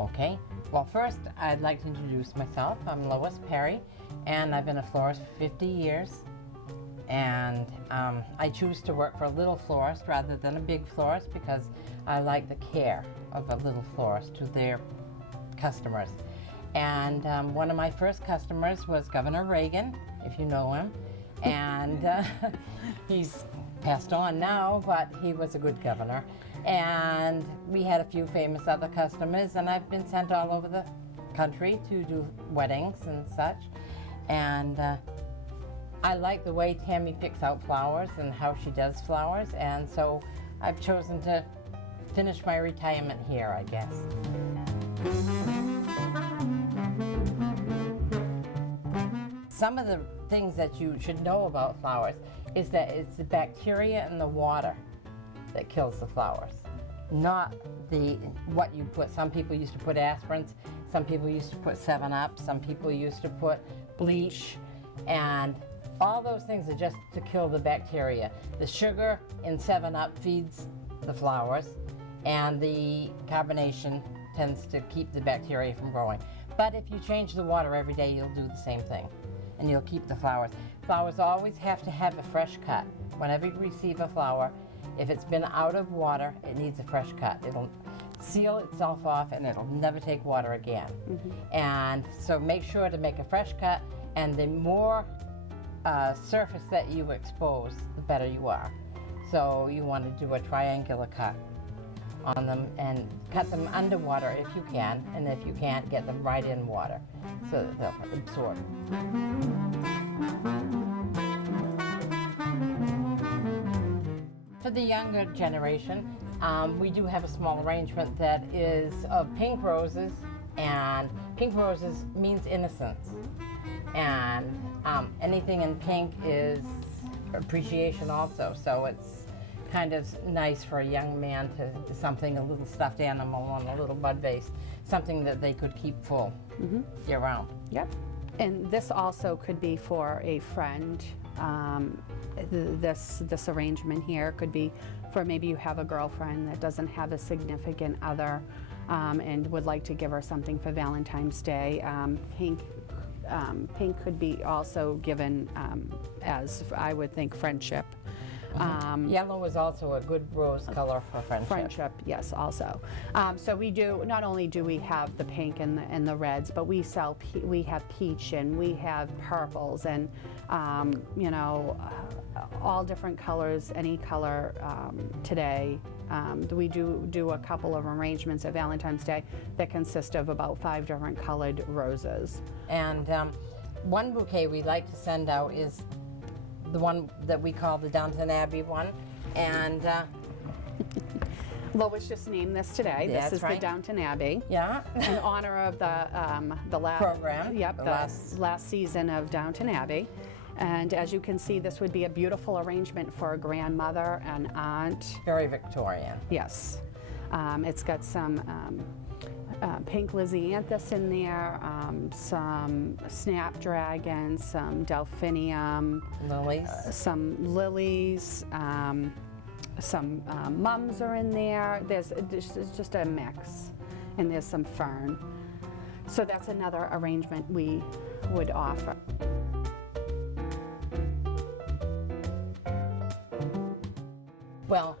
Okay, well first I'd like to introduce myself. I'm Lois Perry and I've been a florist for 50 years. And I choose to work for a little florist rather than a big florist because I like the care of a little florist to their customers. And one of my first customers was Governor Reagan, if you know him. And he's passed on now, but he was a good governor. And we had a few famous other customers, and I've been sent all over the country to do weddings and such. And I like the way Tammy picks out flowers and how she does flowers, and so I've chosen to finish my retirement here, I guess. Some of the things that you should know about flowers is that it's the bacteria in the water that kills the flowers, not what you put. Some people used to put aspirins, some people used to put 7-Up, some people used to put bleach, and all those things are just to kill the bacteria. The sugar in 7-Up feeds the flowers, and the carbonation tends to keep the bacteria from growing. But if you change the water every day, you'll do the same thing, and you'll keep the flowers. Flowers always have to have a fresh cut. Whenever you receive a flower, if it's been out of water, it needs a fresh cut. It'll seal itself off, and it'll never take water again. And so make sure to make a fresh cut, and the more surface that you expose, the better you are. So you want to do a triangular cut on them and cut them underwater if you can, and if you can't, get them right in water so that they'll absorb. For the younger generation, we do have a small arrangement that is of pink roses, and pink roses means innocence. And anything in pink is appreciation also, so it's kind of nice for a young man to something, a little stuffed animal on a little bud vase, something that they could keep full year round. Yep. And this also could be for a friend. This arrangement here could be for maybe you have a girlfriend that doesn't have a significant other and would like to give her something for Valentine's Day. Pink could be also given as, I would think, friendship. Yellow is also a good rose color for friendship. Friendship, yes, also. So we do, not only do we have the pink and the reds, but we sell, we have peach and we have purples and, you know, all different colors, any color today. We do a couple of arrangements at Valentine's Day that consist of about 5 different colored roses. And one bouquet we like to send out is the one that we call the Downton Abbey one, and Lois just named this today. This is right. The Downton Abbey. Yeah. In honor of the last program. Yep, the last season of Downton Abbey. And as you can see, this would be a beautiful arrangement for a grandmother, an aunt. Very Victorian. Yes. It's got some pink lisianthus in there, some snapdragons, some delphinium, lilies, some lilies, some mums are in there. There's just a mix, and there's some fern. So that's another arrangement we would offer. Well,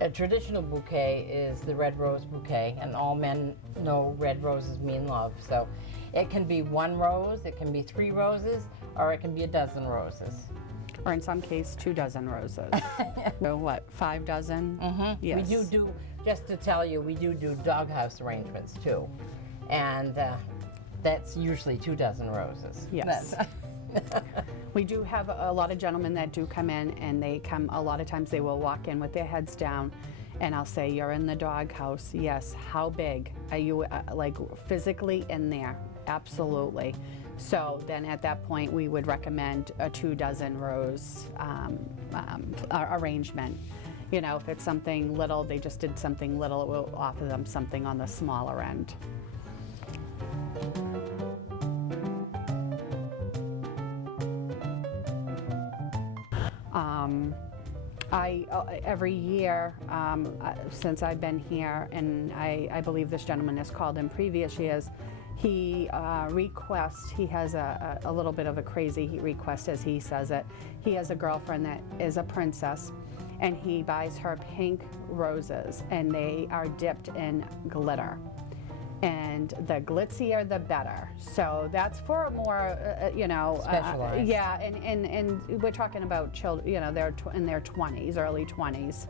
a traditional bouquet is the red rose bouquet, and all men know red roses mean love. So it can be 1 rose, it can be 3 roses, or it can be a dozen roses. Or in some case, 2 dozen roses. So what, 5 dozen? Mm-hmm. Yes. We do, just to tell you, we do doghouse arrangements too. And that's usually 2 dozen roses. Yes. We do have a lot of gentlemen that do come in, and they come, a lot of times they will walk in with their heads down, and I'll say, you're in the doghouse. Yes. How big? Are you like physically in there? Absolutely. So then at that point, we would recommend a 2 dozen rose arrangement. You know, if it's something little, they just did something little, we'll offer them something on the smaller end. every year since I've been here, and I believe this gentleman has called in previous years, he requests, he has a little bit of a crazy request as he says it. He has a girlfriend that is a princess, and he buys her pink roses, and they are dipped in glitter. And the glitzier the better. So that's for a more, Specialized. yeah, and we're talking about children, they're in their 20s, early 20s.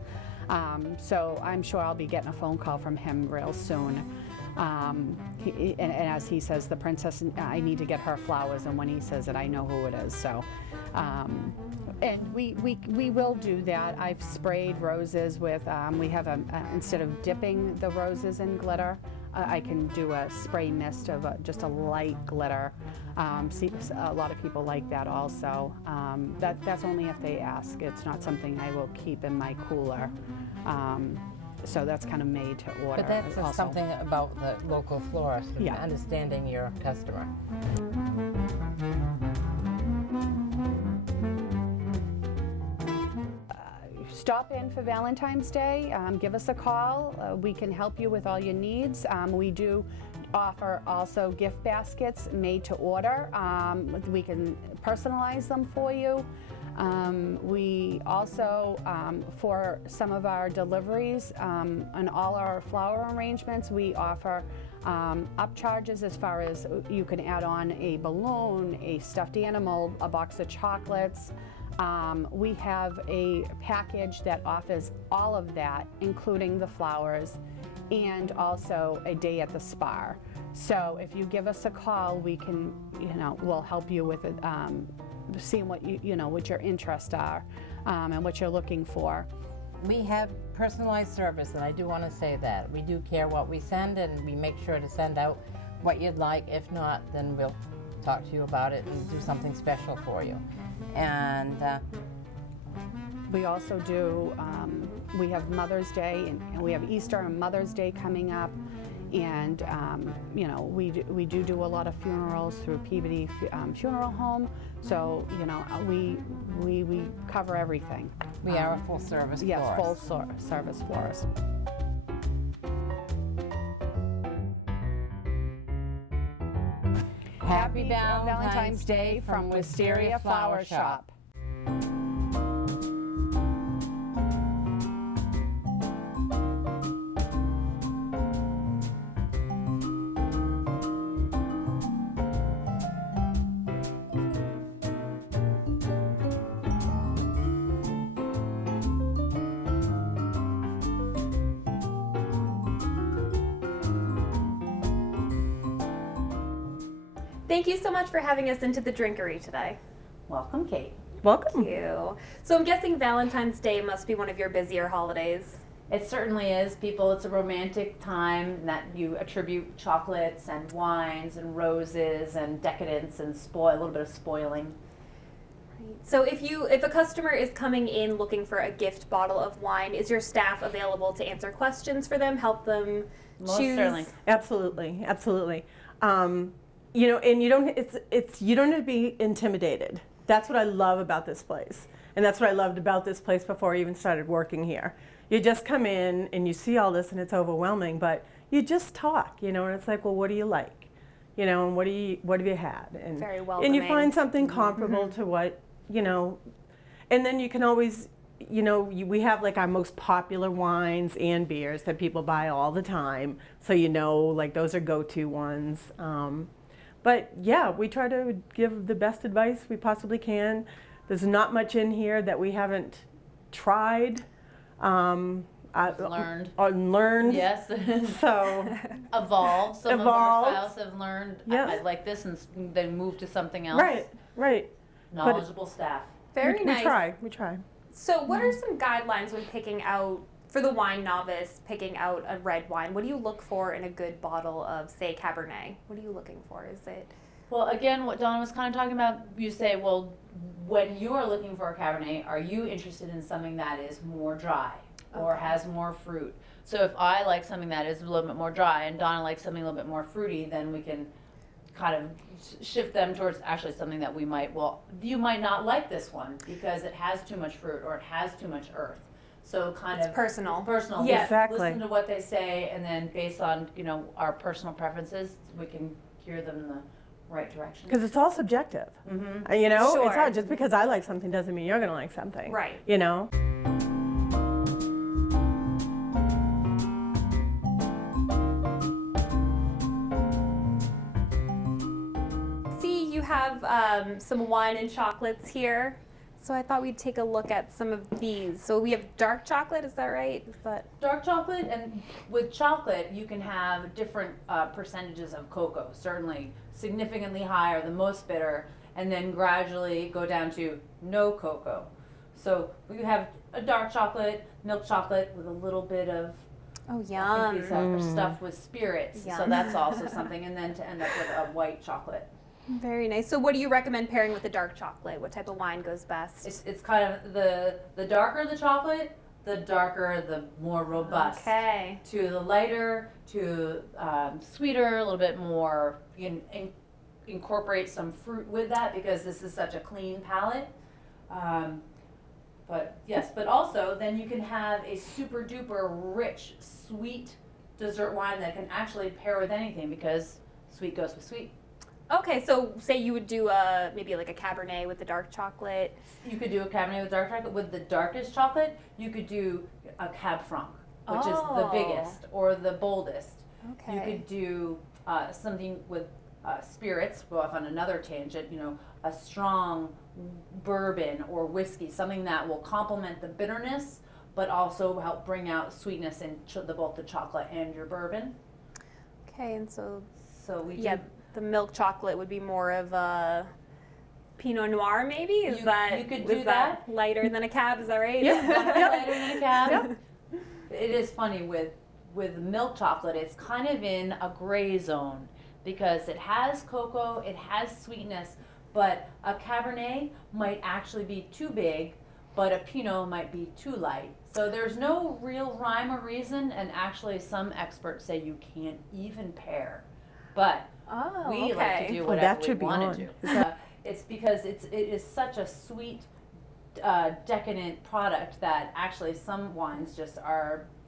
So I'm sure I'll be getting a phone call from him real soon. And as he says, the princess, I need to get her flowers, and when he says it, I know who it is. So, and we will do that. I've sprayed roses with, we have instead of dipping the roses in glitter, I can do a spray mist of just a light glitter. See, a lot of people like that also. That's only if they ask. It's not something I will keep in my cooler. So that's kind of made to order. But that's also. something about the local florist, and Yeah. understanding your customer. Stop in for Valentine's Day, give us a call. We can help you with all your needs. We do offer also gift baskets made to order. We can personalize them for you. We also, for some of our deliveries and all our flower arrangements, we offer upcharges as far as you can add on a balloon, a stuffed animal, a box of chocolates. We have a package that offers all of that, including the flowers, and also a day at the spa. So if you give us a call, we can, we'll help you with it, seeing what what your interests are, and what you're looking for. We have personalized service, and I do want to say that. We do care what we send, and we make sure to send out what you'd like. If not, then we'll talk to you about it and do something special for you. And we also do, we have Mother's Day, and we have Easter and Mother's Day coming up. And, we do a lot of funerals through Peabody Funeral Home. So, we cover everything. we are a full-service Yes, florist. full service florist. Happy Valentine's Day from Wisteria Flower Shop. Thank you so much for having us into the Drinkery today. Welcome, Kate. Welcome. Thank you. So I'm guessing Valentine's Day must be one of your busier holidays. It certainly is. People, it's a romantic time that you attribute chocolates and wines and roses and decadence and a little bit of spoiling. So if a customer is coming in looking for a gift bottle of wine, is your staff available to answer questions for them, help them Most choose? certainly. Absolutely, absolutely. And you don't have to be intimidated. That's what I love about this place. And that's what I loved about this place before I even started working here. You just come in and you see all this and it's overwhelming, but you just talk, and it's like, well, what do you like? And what have you had? And, Very and welcoming. you find something comparable to what, and then you can always, we have like our most popular wines and beers that people buy all the time. So like those are go-to ones. But yeah, we try to give the best advice we possibly can. There's not much in here that we haven't tried. Learned. Learned. Yes. So Evolved. Some Evolved. of our styles have learned, Yeah. I like this, and then moved to something else. right. Knowledgeable staff. Very nice. We try. So what are some guidelines when picking out, for the wine novice, picking out a red wine? What do you look for in a good bottle of, say, Cabernet? What are you looking for? Is it... Well, again, what Donna was kind of talking about, you say, well, when you are looking for a Cabernet, are you interested in something that is more dry or has more fruit? So if I like something that is a little bit more dry and Donna likes something a little bit more fruity, then we can kind of shift them towards actually something that you might not like this one because it has too much fruit or it has too much earth. So kind of personal. Personal. Yeah. Exactly. Listen to what they say, and then based on our personal preferences, we can gear them in the right direction. Because it's all subjective. Mm-hmm. It's Sure. hard. Just because I like something doesn't mean you're going to like something. Right. See, you have some wine and chocolates here. So I thought we'd take a look at some of these. So we have dark chocolate, is that right? Is that Dark chocolate, and with chocolate, you can have different percentages of cocoa, certainly significantly higher, the most bitter, and then gradually go down to no cocoa. So we have a dark chocolate, milk chocolate with a little bit of, oh I yum. think these are stuffed with spirits, so Yum. that's also something, and then to end up with a white chocolate. Very nice. So what do you recommend pairing with the dark chocolate? What type of wine goes best? It's kind of the darker the chocolate, the darker the more robust. Okay. To the lighter, to sweeter, a little bit more. Incorporate some fruit with that because this is such a clean palate. But also then you can have a super duper rich, sweet dessert wine that can actually pair with anything because sweet goes with sweet. Okay, so say you would do maybe like a Cabernet with the dark chocolate. You could do a Cabernet with dark chocolate. With the darkest chocolate, you could do a Cab Franc, which is the Oh. biggest or the boldest. Okay. You could do something with spirits, go off on another tangent, a strong bourbon or whiskey, something that will complement the bitterness, but also help bring out sweetness in both the chocolate and your bourbon. Okay, and so So we yeah, do, the milk chocolate would be more of a Pinot Noir, maybe. Is You- that you could is do that lighter than a Cab? Is that right? lighter than a Cab. It is funny with milk chocolate, it's kind of in a gray zone because it has cocoa, it has sweetness, but a Cabernet might actually be too big, but a Pinot might be too light. So there's no real rhyme or reason, and actually some experts say you can't even pair. But Oh, we okay. like to do Well, whatever that we should be want to on. do. It's because it is such a sweet, decadent product that actually some wines just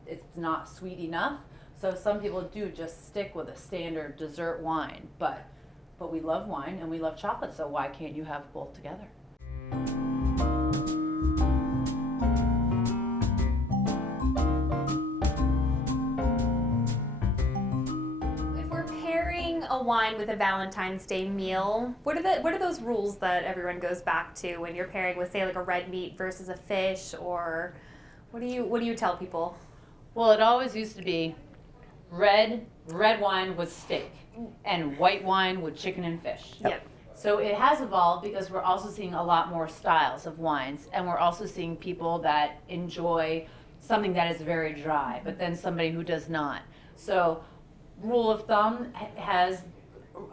it's not sweet enough. So some people do just stick with a standard dessert wine. But we love wine and we love chocolate, so why can't you have both together? If we're pairing a wine with a Valentine's Day meal, what are those rules that everyone goes back to when you're pairing with, say, like a red meat versus a fish, or what do you tell people? Well, it always used to be red wine with steak and white wine with chicken and fish. Yep. So it has evolved because we're also seeing a lot more styles of wines, and we're also seeing people that enjoy something that is very dry, but then somebody who does not. So rule of thumb has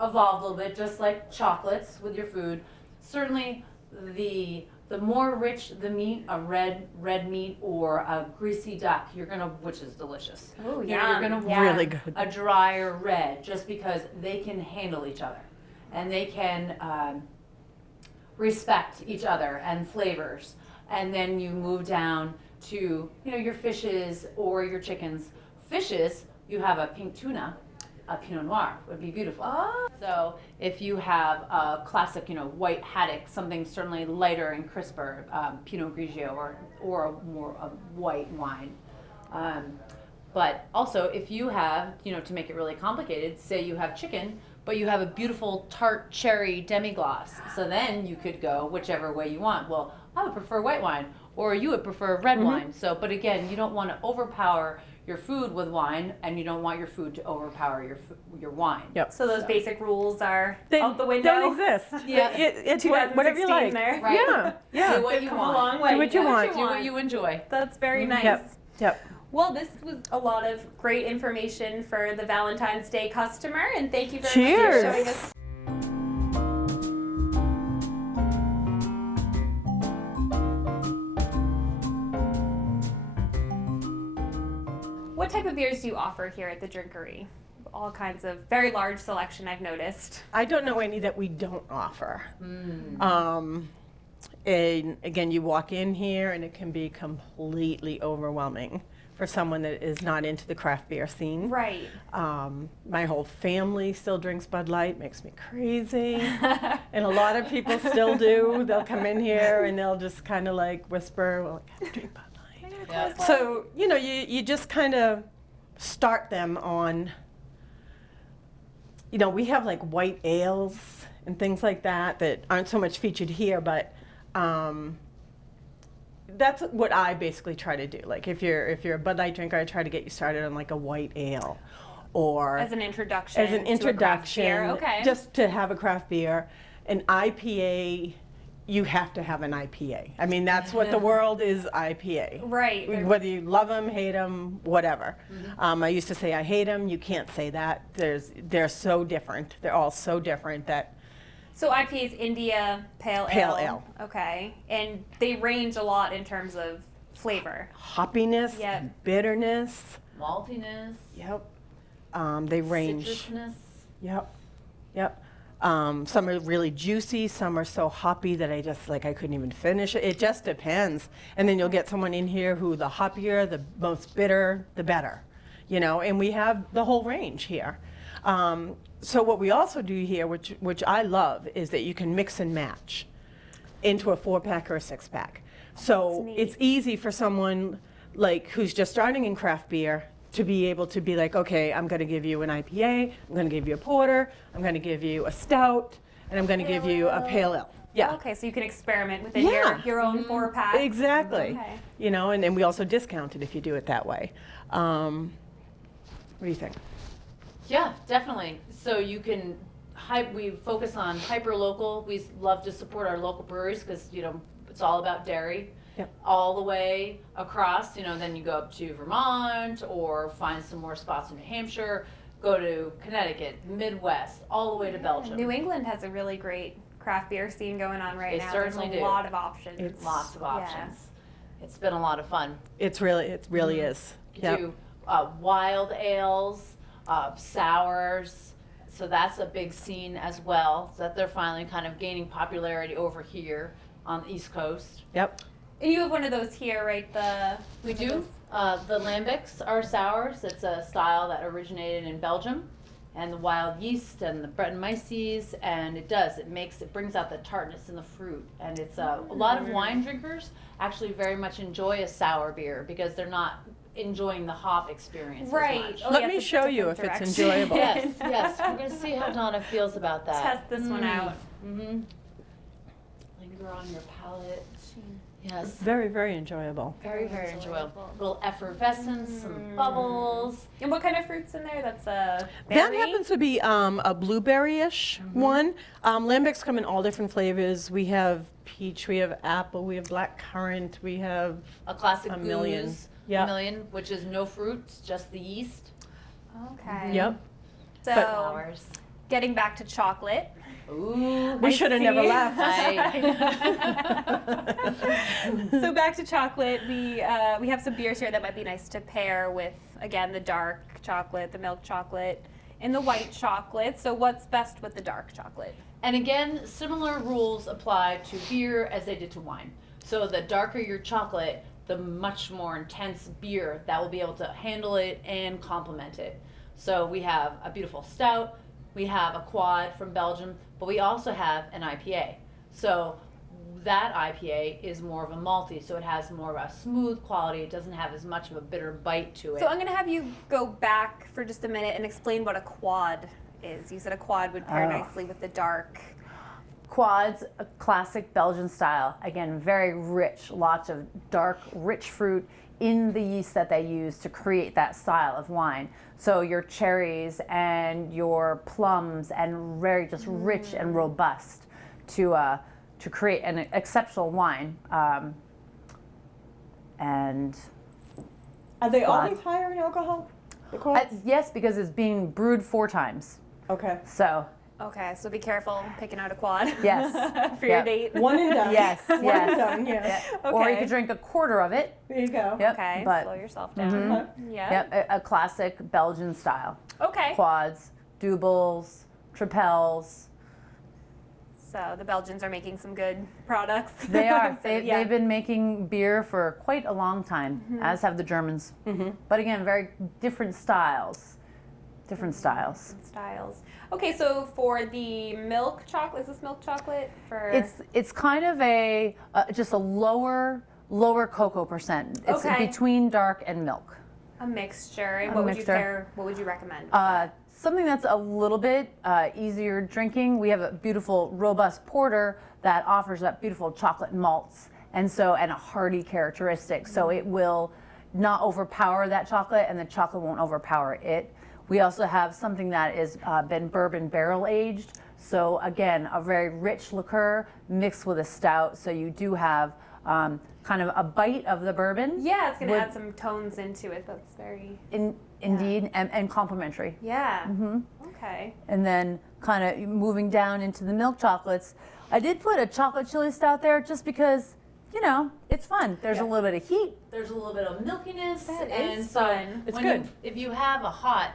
evolved a little bit, just like chocolates with your food. Certainly the more rich the meat, a red meat or a greasy duck, which is delicious. Oh, You're yum. gonna Yeah. Really good. a drier red, just because they can handle each other and they can respect each other and flavors. And then you move down to your fishes or your chickens. Fishes, you have a pink tuna, a Pinot Noir would be beautiful. Oh. So if you have a classic, white haddock, something certainly lighter and crisper, Pinot Grigio or a more white wine. But also, if you have, to make it really complicated, say you have chicken, but you have a beautiful tart cherry demi-glace. So then you could go whichever way you want. Well, I would prefer white wine, or you would prefer red wine. So, but again, you don't want to overpower your food with wine, and you don't want your food to overpower your wine. Yep. So those basic rules are They out the window. don't exist. Yeah. It's whatever you 2016 like. there. Right. Yeah, yeah. Do what you Come want. a long way. Do what you want. Do what you enjoy. That's very nice. Yep. Well, this was a lot of great information for the Valentine's Day customer, and thank you very Cheers. much for showing us. What type of beers do you offer here at the Drinkery? all kinds of very large selection, I've noticed. I don't know any that we don't offer. And again, you walk in here and it can be completely overwhelming for someone that is not into the craft beer scene. Right. My whole family still drinks Bud Light, makes me crazy. And a lot of people still do. They'll come in here and they'll just kind of like whisper, well, I have to drink Bud Light. Yeah. So, you know, you just kind of start them on, you know, we have like white ales and things like that that aren't so much featured here, but that's what I basically try to do. Like if you're a Bud Light drinker, I try to get you started on like a white ale, or As an introduction. as an to a craft introduction, beer. Okay. just to have a craft beer. An IPA, you have to have an IPA. I mean, that's what the world is, IPA. Right. They're- Whether you love them, hate them, whatever. I used to say I hate them. You can't say that. They're so different. They're all so different that. So IPA's India Pale Ale. Pale ale. Okay. And they range a lot in terms of flavor. Hoppiness, Yep. bitterness. Maltiness, Yep. They range. citrusness. Yep. Yep. Some are really juicy. Some are so hoppy that I couldn't even finish it. It just depends. And then you'll get someone in here who the hoppier, the most bitter, the better. You know, and we have the whole range here. So what we also do here, which I love, is that you can mix and match into a 4-pack or a 6-pack. So That's neat. it's easy for someone like who's just starting in craft beer to be able to be like, okay, I'm going to give you an IPA, I'm going to give you a porter, I'm going to give you a stout, and I'm going to give you a pale ale. Yeah. Okay, so you can experiment within Yeah. your own 4-pack. Exactly. Okay. You know, and we also discount it if you do it that way. What do you think? Yeah, definitely. So you can, we focus on hyper local. We love to support our local breweries because, you know, it's all about Derry. Yep. All the way across, you know, then you go up to Vermont or find some more spots in New Hampshire, go to Connecticut, Midwest, all the way to Belgium. New England has a really great craft beer scene going on right They now. certainly There's a do. lot of options. It's- Lots of options. It's been a lot of fun. It really is. You Yep. do wild ales, sours. So that's a big scene as well, that they're finally kind of gaining popularity over here on the East Coast. Yep. And you have one of those here, right? We do. The lambics are sours. It's a style that originated in Belgium, and the wild yeast and the Brettanomyces, and it brings out the tartness in the fruit. And it's a lot of wine drinkers actually very much enjoy a sour beer because they're not enjoying the hop experience Right. as much. Oh, Let yeah, me it's a show you if different it's direction. enjoyable. Yes, we're gonna see how Donna feels about that. Test this one out. Mm-hmm. Linger on your palate. Yes. Very, very enjoyable. Very, very enjoyable. Little effervescence, some bubbles. And what kind of fruits in there? That's a That berry? happens to be a blueberry-ish one. Lambics come in all different flavors. We have peach, we have apple, we have black currant, we have A classic A million. goose, Yeah. a million, which is no fruit, just the yeast. Okay. Yep. So, Flowers. getting back to chocolate. Ooh. We should have never see. left. So back to chocolate, we have some beers here that might be nice to pair with, again, the dark chocolate, the milk chocolate, and the white chocolate. So what's best with the dark chocolate? And again, similar rules apply to beer as they did to wine. So the darker your chocolate, the much more intense beer that will be able to handle it and complement it. So we have a beautiful stout, we have a quad from Belgium, but we also have an IPA. So that IPA is more of a malty, so it has more of a smooth quality. It doesn't have as much of a bitter bite to it. So I'm going to have you go back for just a minute and explain what a quad is. You said a quad would pair nicely with the dark. Quads, a classic Belgian style. Again, very rich, lots of dark, rich fruit in the yeast that they use to create that style of wine. So your cherries and your plums and very just rich and robust to create an exceptional wine. And Are they Quad. always higher in alcohol? The quads? yes, because it's being brewed 4 times. Okay. So Okay, so be careful picking out a quad. Yes. For your Yep. date. One and done. Yes, One and yes. done, yeah. Yeah. Or you Okay. could drink a quarter of it. There you go. Yep. Okay, But, slow yourself down. Yeah. yep, a classic Belgian style. Okay. Quads, doubles, tripels. So the Belgians are making some good products. They are. So, yeah. They've been making beer for quite a long time, as have the Germans. But again, very different styles. Different styles. styles. Okay, so for the milk chocolate, is this milk chocolate? For It's kind of a just a lower cocoa percent. It's Okay. between dark and milk. a mixture. And A what mixture. would you pair? What would you recommend? Something that's a little bit easier drinking. We have a beautiful robust porter that offers up beautiful chocolate malts and a hearty characteristic. So it will not overpower that chocolate, and the chocolate won't overpower it. We also have something that is been bourbon barrel aged. So again, a very rich liqueur mixed with a stout. So you do have kind of a bite of the bourbon. yeah, it's gonna with- add some tones into it. That's very Indeed, and complementary. yeah. Okay. And then kind of moving down into the milk chocolates. I did put a chocolate chili stout there just because, it's fun. There's a little bit of heat. There's a little bit of milkiness. That and is so fun. It's when good. if you have a hot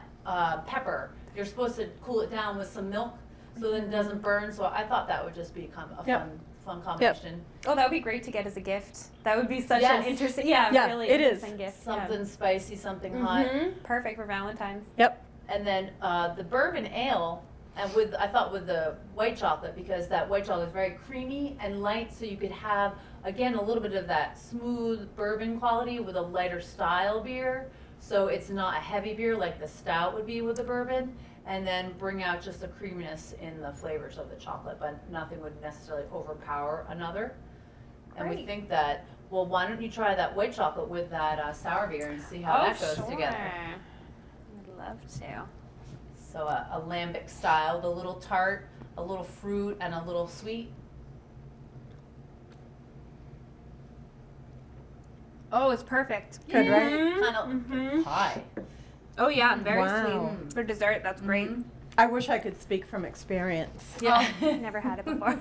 pepper, you're supposed to cool it down with some milk so that it doesn't burn. So I thought that would just be kind of a Yep. fun combination. Oh, that would be great to get as a gift. That would be such Yes. an interesting, Yeah, really it is. interesting gift. Something spicy, something hot. Perfect for Valentine's. Yep. And then the bourbon ale, and I thought with the white chocolate, because that white chocolate is very creamy and light, so you could have, again, a little bit of that smooth bourbon quality with a lighter style beer. So it's not a heavy beer like the stout would be with the bourbon, and then bring out just the creaminess in the flavors of the chocolate, but nothing would necessarily overpower another. And we Great. think that, well, why don't you try that white chocolate with that sour beer and see how that goes together. I'd love to. So a lambic style, the little tart, a little fruit, and a little sweet. Oh, it's perfect. Good, right? Kind of pie. Oh yeah, very Wow. sweet. For dessert, that's great. I wish I could speak from experience. Yeah. Never had it before.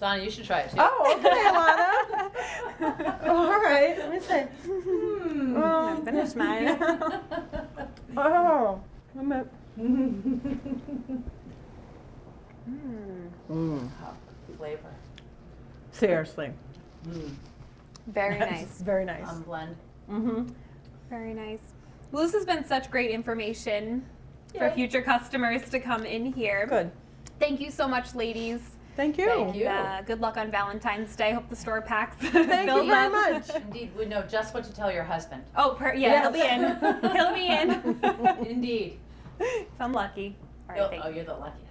Donna, you should try it too. Oh, okay, Alana. All right, let me see. I'm finished mine. Oh, I'm at, Flavor. seriously. Very That's nice. Very nice. Blend. Very nice. Well, this has been such great information for Yay. future customers to come in here. Good. Thank you so much, ladies. Thank you. Thank you. Good luck on Valentine's Day. Hope the store packs. Thank you very much. Indeed, we know just what to tell your husband. Oh, he'll be in. He'll be in. Indeed. If I'm lucky. All right, thank you. You're the luckiest.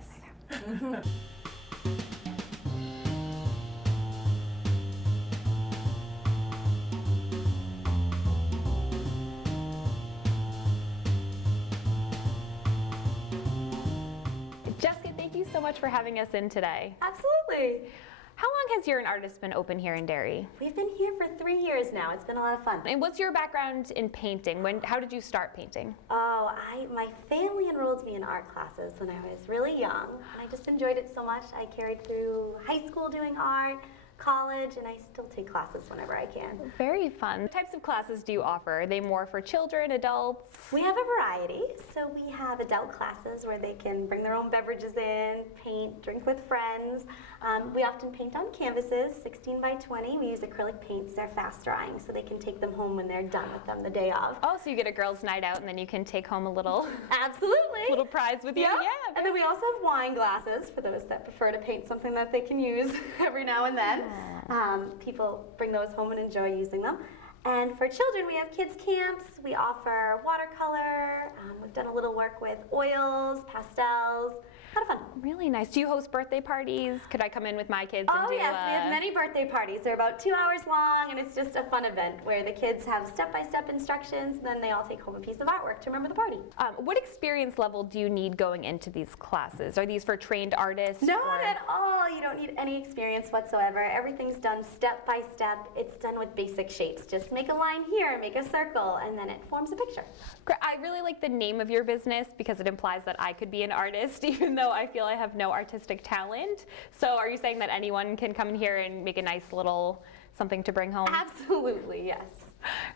Jessica, thank you so much for having us in today. Absolutely. How long has You're an Artist been open here in Derry? We've been here for 3 years now. It's been a lot of fun. And what's your background in painting? How did you start painting? Oh, my family enrolled me in art classes when I was really young, and I just enjoyed it so much. I carried through high school doing art, college, and I still take classes whenever I can. Very fun. What types of classes do you offer? Are they more for children, adults? We have a variety. So we have adult classes where they can bring their own beverages in, paint, drink with friends. We often paint on canvases, 16 by 20. We use acrylic paints. They're fast drying, so they can take them home when they're done with them the day of. Oh, so you get a girls' night out and then you can take home a little Absolutely. prize with you? Yeah. Yeah. And then we also have wine glasses for those that prefer to paint something that they can use every now and then. People bring those home and enjoy using them. And for children, we have kids camps. We offer watercolor. We've done a little work with oils, pastels. A lot of fun. Really nice. Do you host birthday parties? Could I come in with my kids and Oh do yes, we have many birthday parties. They're about 2 hours long, and it's just a fun event where the kids have step-by-step instructions, and then they all take home a piece of artwork to remember the party. What experience level do you need going into these classes? Are these for trained artists? Not or- at all. You don't need any experience whatsoever. Everything's done step by step. It's done with basic shapes. Just make a line here, make a circle, and then it forms a picture. I really like the name of your business because it implies that I could be an artist, even though so I feel I have no artistic talent. So are you saying that anyone can come in here and make a nice little something to bring home? Absolutely, yes.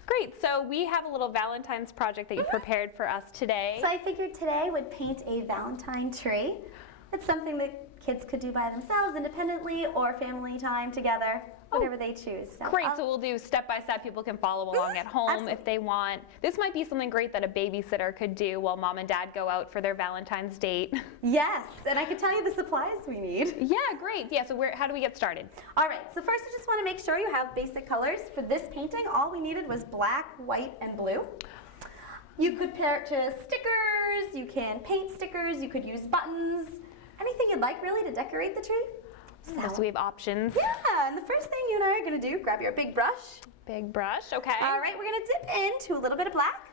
Great. So we have a little Valentine's project that you prepared for us today. So I figured today would paint a Valentine tree. It's something that kids could do by themselves independently or family time together, whatever they choose. So Great. So we'll do step by step. People can follow along at home if they want. This might be something great that a babysitter could do while mom and dad go out for their Valentine's date. Yes, and I can tell you the supplies we need. Yeah, great. Yeah, so how do we get started? All right, so first I just want to make sure you have basic colors. For this painting, all we needed was black, white, and blue. You could pair it to stickers, you can paint stickers, you could use buttons, anything you'd like really to decorate the tree. So we have options. Yeah, and the first thing you and I are going to do, grab your big brush. Big brush, okay. All right, we're going to dip into a little bit of black.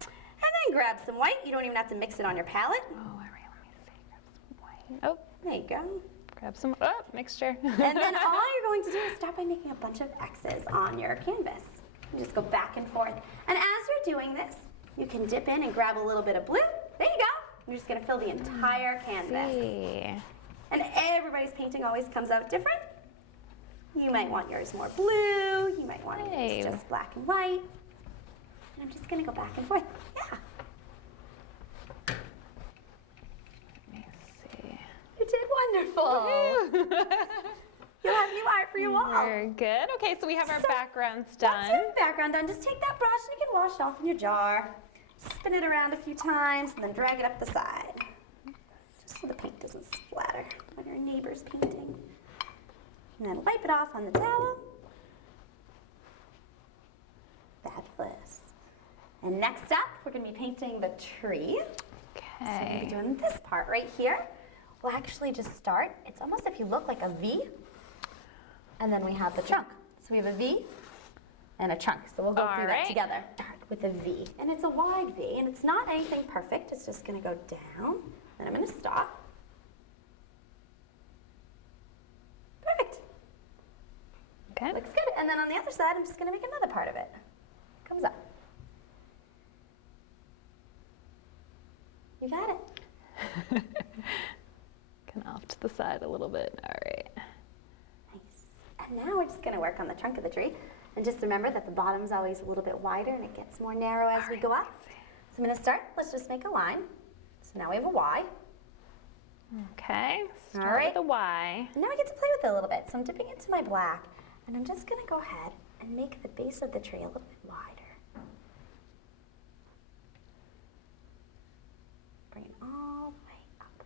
And then grab some white. You don't even have to mix it on your palette. Oh, all right, let me see. Grab some white. Oh, There you go. grab some mixture. And then all you're going to do is start by making a bunch of X's on your canvas. You just go back and forth. And as you're doing this, you can dip in and grab a little bit of blue. There you go. You're just going to fill the entire canvas. See. And everybody's painting always comes out different. You might want yours more blue. You might want yours just black and white. And I'm just going to go back and forth. Yeah. Let me see. You did wonderful. You'll have new art for your wall. Very good. Okay, so we have our So, backgrounds Once done. you have the background done, just take that brush and you can wash it off in your jar. Spin it around a few times and then drag it up the side. Just so the paint doesn't splatter on your neighbor's painting. And then wipe it off on the towel. Fabulous. And next up, we're going to be painting the tree. So we're going to Okay. be doing this part right here. We'll actually just start. It's almost if you look like a V. And then we have the trunk. So we have a V and a trunk. So we'll go All through right. that together. Start with a V. And it's a wide V. And it's not anything perfect. It's just going to go down. Then I'm going to stop. Perfect. Okay. Looks good. And then on the other side, I'm just going to make another part of it. Comes up. You got it. Kind of off to the side a little bit. All right. Nice. And now we're just going to work on the trunk of the tree. And just remember that the bottom's always a little bit wider and it gets more narrow as we go up. So I'm going to start. Let's just make a line. So now we have a Y. Okay. Start All right. with a Y. And now I get to play with it a little bit. So I'm dipping into my black. And I'm just going to go ahead and make the base of the tree a little bit wider. Bring it all the way up.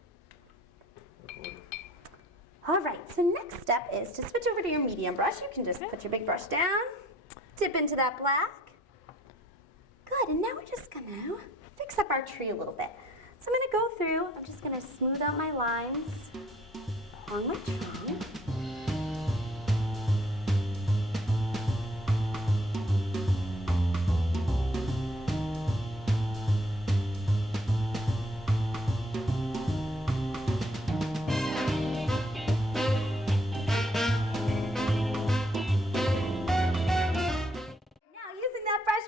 All right, so next step is to switch over to your medium brush. You can just put your big brush down, dip into that black. Good, and now we're just gonna fix up our tree a little bit. So I'm gonna go through, I'm just gonna smooth out my lines along my trunk.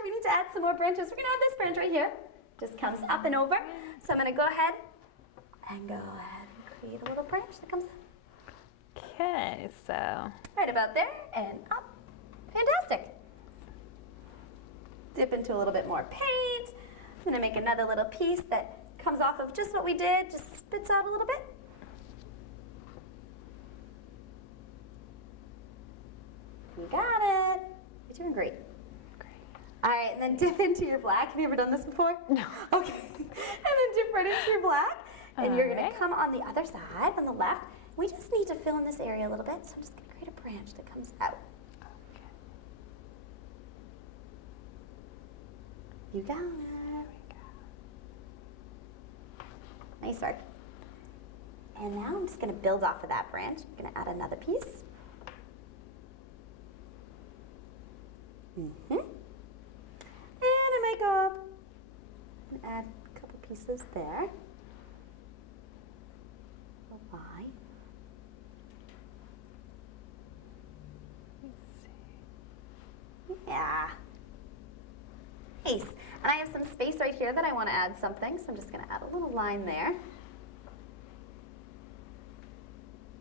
We need to add some more branches. We're gonna have this branch right here. Just comes up and over. So I'm gonna go ahead and create a little branch that comes up. Okay, so Right about there and up. Fantastic. Dip into a little bit more paint. I'm gonna make another little piece that comes off of just what we did, just spits out a little bit. You got it. You're doing great. All right, and then dip into your black. Have you ever done this before? No. Okay. And then dip right into your black. And you're going Alright. to come on the other side, on the left. We just need to fill in this area a little bit, so I'm just going to create a branch that comes out. You got it. Nice work. And now I'm just going to build off of that branch. I'm going to add another piece. And I might go up and add a couple pieces there. A Y. Yeah. Nice. And I have some space right here that I want to add something, so I'm just going to add a little line there.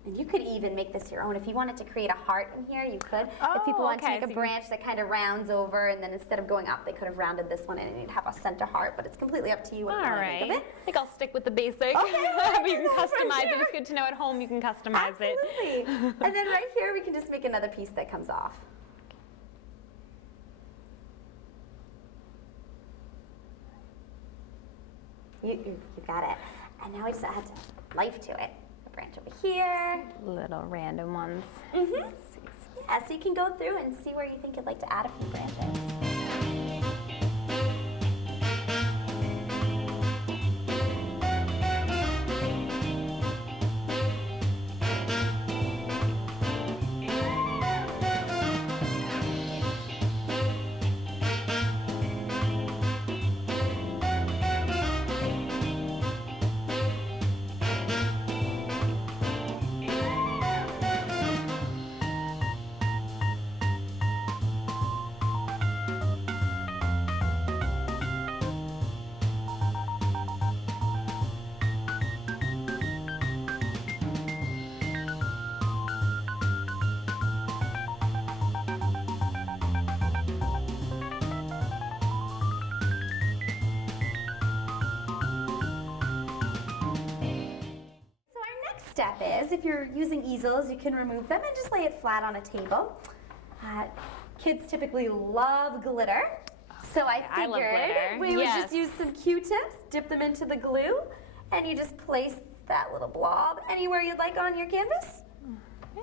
And you could even make this your own. If you wanted to create a heart in here, you could. Oh, if people wanted okay, to make so a branch that kind of rounds over, and then instead of going up, they could have rounded this one in and you'd have a center heart, but it's completely up to you what you All want to make of right. it. I think I'll stick with the basic. Okay, But you can that's for customize it. sure. It's good to know at home you can customize it. Absolutely. And then right here, we can just make another piece that comes off. You got it. And now we just add life to it. A branch over here. Little random ones. Mm-hmm. Yeah, so you can go through and see where you think you'd like to add a few branches. Step is, if you're using easels, you can remove them and just lay it flat on a table. Kids typically love glitter, so I I love figured glitter. we would Yes. just use some Q-tips, dip them into the glue, and you just place that little blob anywhere you'd like on your canvas.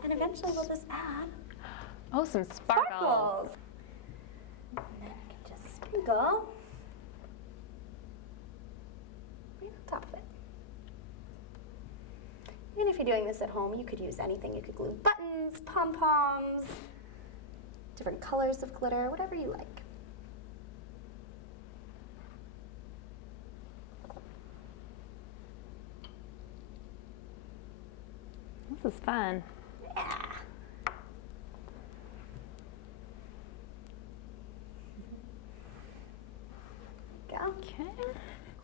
And eventually we'll just add Oh, some sparkles. sparkles. And then you can just sprinkle right on top of it. And if you're doing this at home, you could use anything. You could glue buttons, pom-poms, different colors of glitter, whatever you like. This is fun. Yeah. Go. Okay.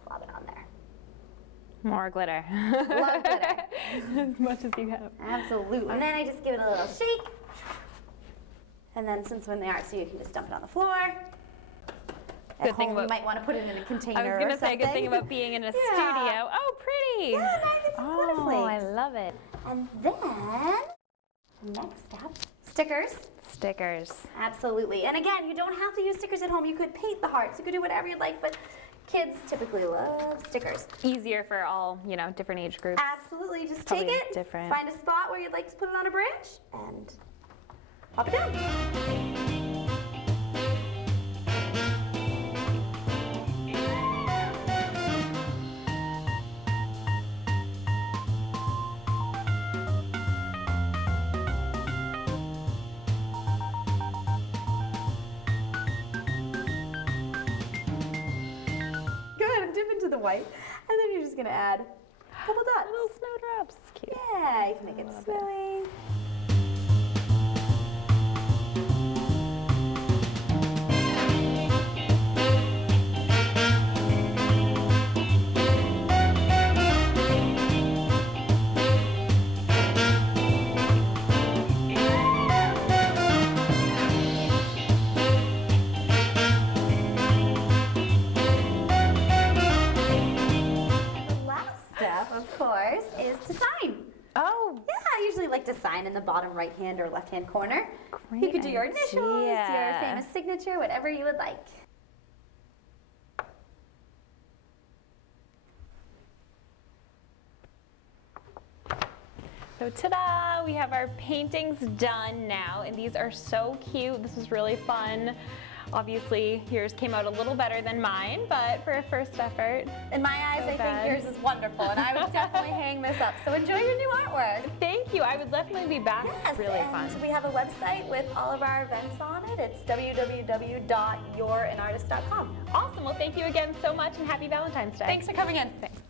Plop it on there. More glitter. Love glitter. As much as you have. Absolutely. And then I just give it a little shake. And then since when they are, so you can just dump it on the floor. At Good thing home, you about- might want to put it in a container I was or going to say, something. good thing about being in a Yeah. studio. Oh, pretty. Yeah, now you get some glitter Oh, I flakes. love it. And then, next step, stickers. Stickers. Absolutely. And again, you don't have to use stickers at home. You could paint the hearts. You could do whatever you'd like, but kids typically love stickers. Easier for all, different age groups. Absolutely. Just Probably take it, different. find a spot where you'd like to put it on a branch, and pop it down. Go ahead and dip into the white, and then you're just gonna add a couple dots. Little snowdrops. Cute. Yeah, you can make it snowy. The last step, of course, is to sign. Oh, Yeah, I usually like to sign in the bottom right hand or left hand corner. You Great could do your initials, your idea. famous signature, whatever you would like. so ta-da! We have our paintings done now, and these are so cute. This was really fun. Obviously, yours came out a little better than mine, but for a first effort. In my eyes, I bad. think yours is wonderful, and I would definitely hang this up. So enjoy your new artwork. Thank you. I would definitely be back. Yes, Really and fun. we have a website with all of our events on it. It's www.youranartist.com. Awesome. Well, thank you again so much, and happy Valentine's Day. Thanks for coming in. Thanks.